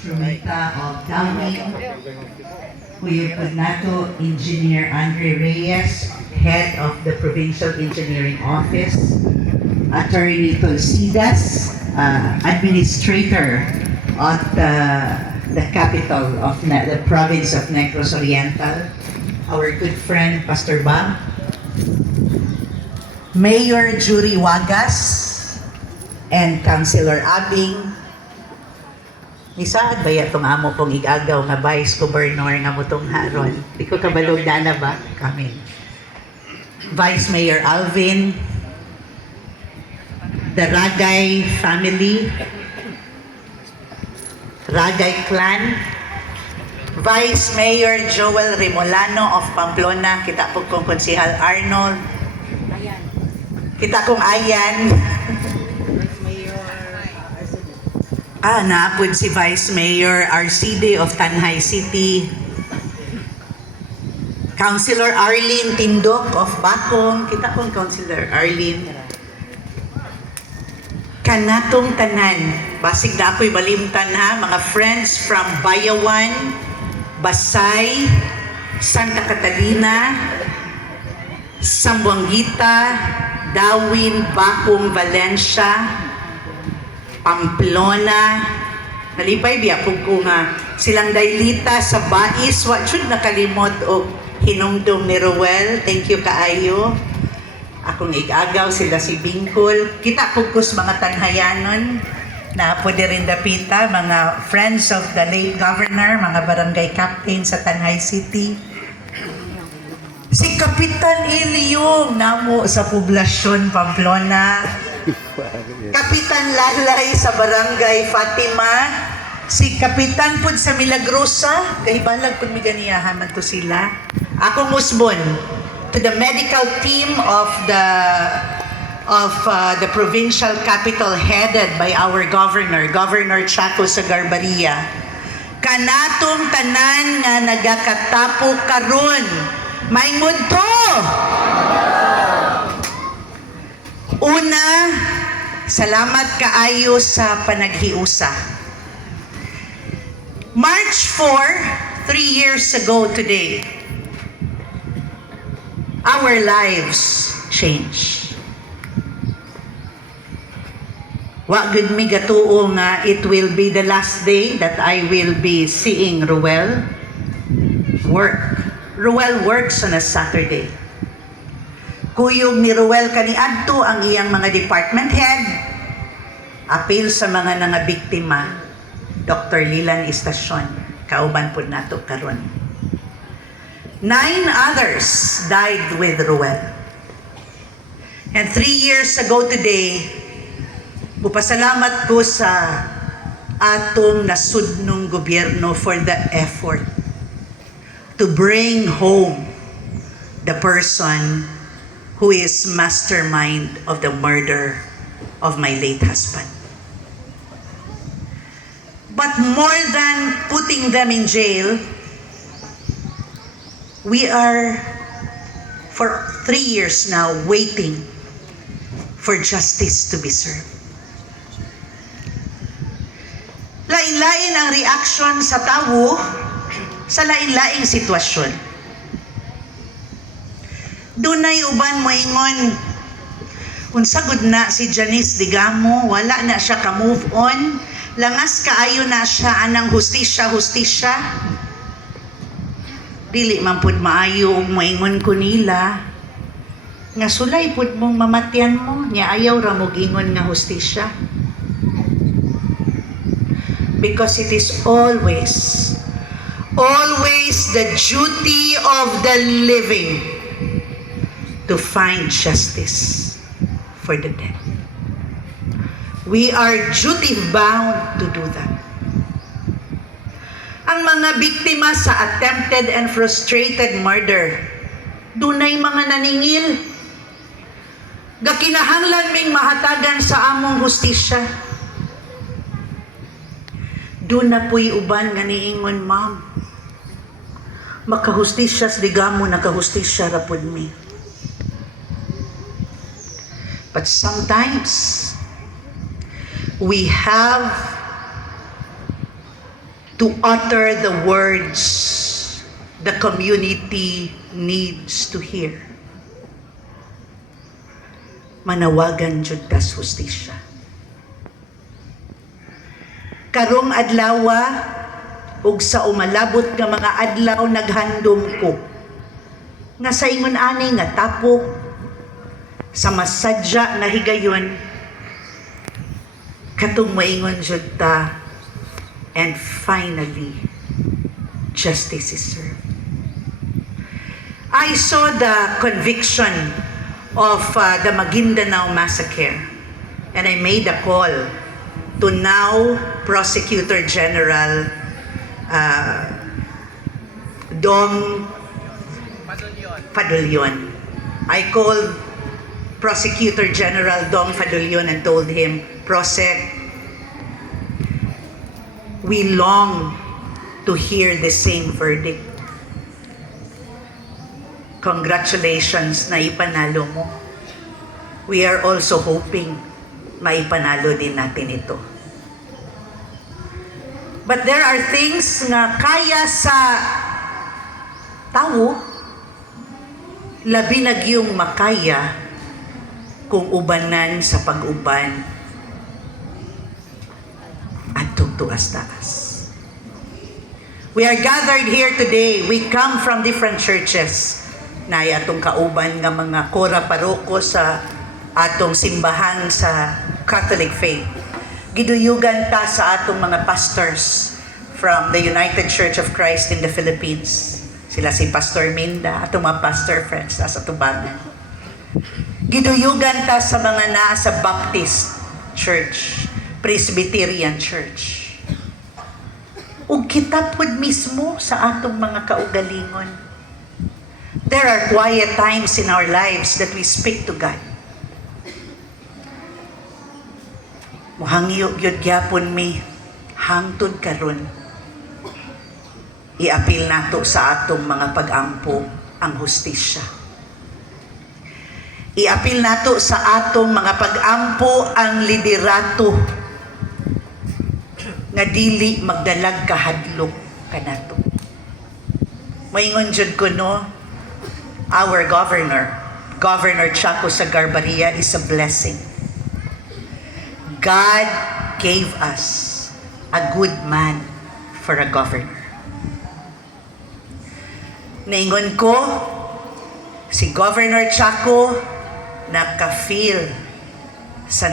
Sumita of Downing, Kuya Pugnato, Engineer Andre Reyes, Head of the Provincial Engineering Office, Attorney Tolsidas, Administrator of the capital of the province of Negros Oriental, our good friend Pastor Bam, Mayor Jury Wagas, and Councilor Abing. Nisaad ba itong amo pong igagaw nga Vice Governor nga mutong haron? Di ko kabalog na ba? Kami. Vice Mayor Alvin, the Ragay family, Ragay clan, Vice Mayor Joel Remolano of Pamplona, kita po kong Konsihal Arnold, kita kong Ayan, naapod si Vice Mayor Arcide of Tanhay City, Councilor Arlene Tindok of Bakong, kita kong Councilor Arlene, kanatong tanan, basig na ako'y balimtan ha, mga friends from Bayawan, Basay, Santa Catalina, Sambuanguita, Dawin, Bakong, Valencia, Pamplona, nalipay biya po ko nga silang daylita sa Bais, what should nakalimot o hinumdum ni Roel, thank you kaayo. Akong igagaw sila si Bingkol, kita po kus mga tanhayanon, na po rin dapita, mga friends of the late governor, mga barangay captain sa Tanhay City. Si Kapitan Ilyong namo sa poblasyon Pamplona, Kapitan Lalay sa Barangay Fatima, si Kapitan Pud sa Milagrosa, kahibalag pud mi ganiyahan man to sila. Akong usbon to the medical team of the provincial capital headed by our Governor Chaco Sagarbaria. Kanatong tanan nga nagakatapo karon, maingod to. Una, salamat kaayo sa panaghiusa. March 4, 3 years ago today, our lives changed. Wa gud mi gatuo nga it will be the last day that I will be seeing Ruel work. Ruel works on a Saturday. Kuyog ni Ruel kaniadto ang iyang mga department head, apil sa mga biktima, Dr. Lilan Estacion, kauban po nato karon. 9 others died with Ruel. And 3 years ago today, bupasalamat ko sa atong nasudnong gobyerno for the effort to bring home the person who is mastermind of the murder of my late husband. But more than putting them in jail, we are for 3 years now waiting for justice to be served. Lain-lain ang reaction sa tawo sa lain-laing sitwasyon. Dunay uban mo ingon, unsa gud na si Janice Digamo, wala na siya ka-move on, langas kaayo na siya anang hustisya. Dili man pud maayo og moingon ko nila, nga sulay pud mong mamatyan mo, nya ayaw ra mo ingon nga hustisya. Because it is always the duty of the living to find justice for the dead. We are duty bound to do that. Ang mga biktima sa attempted and frustrated murder, dunay mga naningil. Gakinahanglan ming mahatagan sa among hustisya. Doon na po'y uban nga niingon, ma'am. Makahustisya sa Digamo, nakahustisya rapod mi. But sometimes, we have to utter the words the community needs to hear. Manawagan jud tas hustisya. Karong adlawa ug sa umalabot nga mga adlaw naghandom ko nga sa ingon ani nga tapok sa masadya nga higayon katong moingon jud ta, and finally justice is served. I saw the conviction of the Maguindanao massacre, and I made a call to now Prosecutor General Dong Fadulyon. I called Prosecutor General Dong Fadulyon and told him, Prosec, we long to hear the same verdict. Congratulations na ipanalo mo. We are also hoping maipanalo din natin ito. But there are things na kaya sa tao, labi na giyong makaya kung ubanan sa pag-uban at tugtugas-taas. We are gathered here today. We come from different churches. Na atong kauban nga mga kora paroko sa atong simbahan sa Catholic faith. Giduyugan ta sa atong mga pastors from the United Church of Christ in the Philippines. Sila si Pastor Minda, atong mga pastor friends sa tubangan. Giduyugan ta sa mga naa sa Baptist Church, Presbyterian Church. Ug kita pud mismo sa atong mga kaugalingon. There are quiet times in our lives that we speak to God. Muhangyo gyud gyapon mi hangtod karon. Iapil nato sa atong mga pag-ampo ang hustisya. Iapil nato sa atong mga pag-ampo ang liderato nga dili magdalag kahadlok kanato. Moingon jud ko no, our Governor Chaco Sagarbaria, is a blessing. God gave us a good man for a governor. Naingon ko, si Governor Chaco naka-feel sa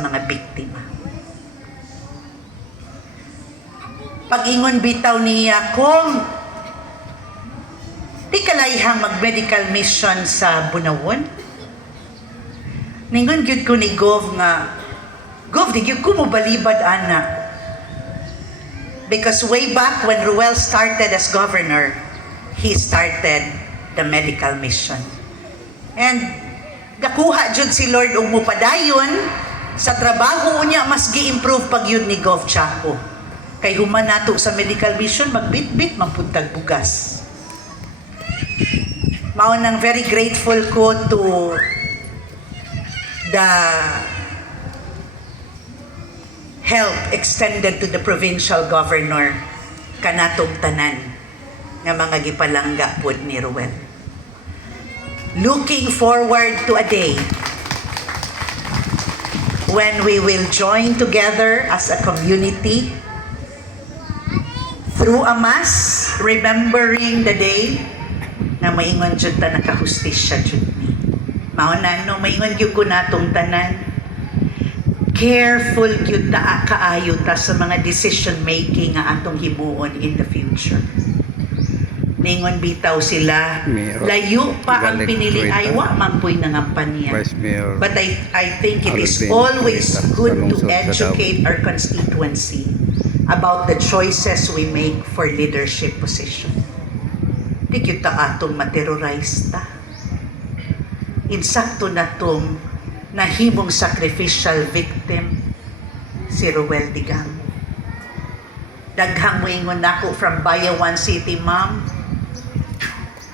mga biktima. Pag-ingon bitaw niya, kung di kalayhang mag-medical mission sa Bunawon. Ningon gyud ko ni Gov nga, Gov, di gyud ko mo balibad ana. Because way back when Ruel started as governor, he started the medical mission. And nakuha jud si Lord og mupadayon sa trabaho niya, mas gi-improve pag yun ni Gov Chaco. Kay human nato sa medical mission, magbitbit mapuntag bugas. Mao nang very grateful ko to the help extended to the provincial governor kanatong tanan nga mga gipalangga pod ni Ruel. Looking forward to a day when we will join together as a community through a mass, remembering the day na maingon jud ta nakahustisya jud ni. Mao na no maingon gyud ko natong tanan. Careful gyud ta kaayo ta sa mga decision making nga atong himuon in the future. Ningon bitaw sila, layo pa ang pinili ay wa man po'y nangampanya. But I think it is always good to educate our constituency about the choices we make for leadership position. Di kita atong materrorize ta. Insakto na tong nahimong sacrificial victim si Ruel Digang. Daghang moingon nako from Bayawan City, ma'am.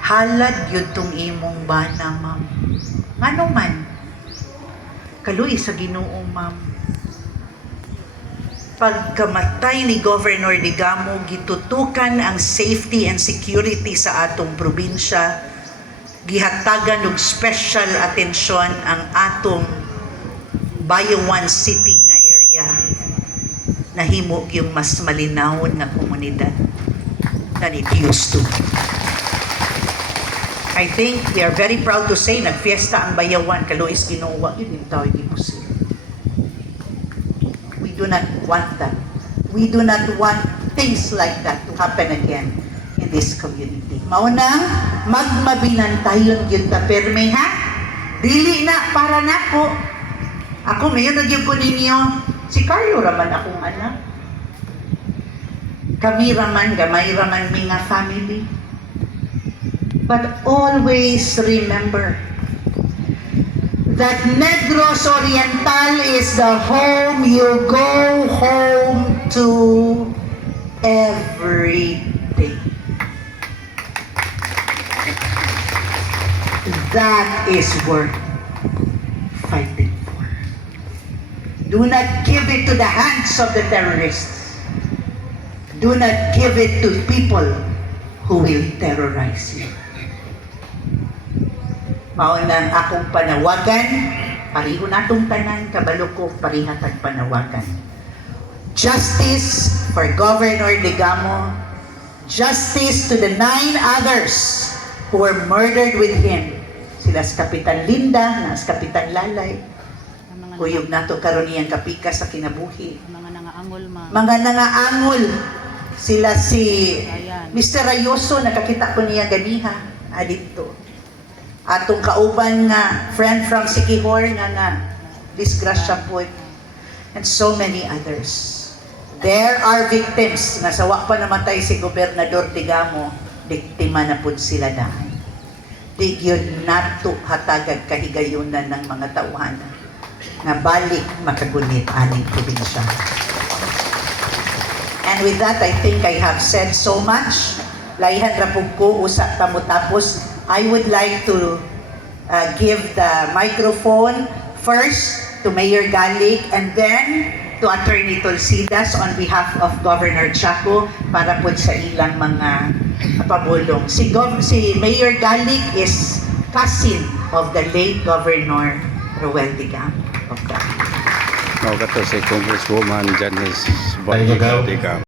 Halad yun tong imong bana, ma'am. Ngano man? Kaluy sa Ginoo, ma'am. pagkamatay ni Governor Digamo, gitutukan ang safety and security sa atong probinsya, gihatagan og special atensyon ang atong Bayawan City nga area, nahimo yung mas malinaw nga komunidad than it used to. I think we are very proud to say nagfiesta ang Bayawan, kaluis ginawa yun yung tawag ipusin. We do not want that. We do not want things like that to happen again in this community. Maunang magmabinantayon yun ta perme ha? Dili na para nako. Ako mayon na gyud ko ninyo. Si Carlo raman akong anak. Kami raman, gamay raman mga family. But always remember that Negros Oriental is the home you go home to every day. That is worth fighting for. Do not give it to the hands of the terrorists. Do not give it to people who will terrorize you. Maunang akong panawagan, pariho natong tanan, kabalo ko parihatag panawagan. Justice for Governor Digamo, justice to the 9 others who were murdered with him. Sila si Kapitan Linda, na si Kapitan Lalay, kuyog nato karon niyang kapika sa kinabuhi. Mga nangaangol, ma'am. Mga nangaangol, sila si Ayan. Mr. Rayoso, nakakita ko niya ganiha, adito. Atong kauban nga friend from Sikihor nga disgrasya po, and so many others. There are victims nga sawa pa namatay si Gobernador Digamo, biktima na pud sila dahil. Di yun nato hatagag kahigayunan ng mga tauhan nga balik makagunit aning probinsya. And with that, I think I have said so much. Layhan ra pug ko usa ta mo tapos. I would like to give the microphone first to Mayor Galik and then to Attorney Tulsidas on behalf of Governor Chaco para po sa ilang mga pabulong. Si Mayor Galik is cousin of the late Governor Roel Digamo. No, kato si Congresswoman Janice Ay, ikaw. Bayiga.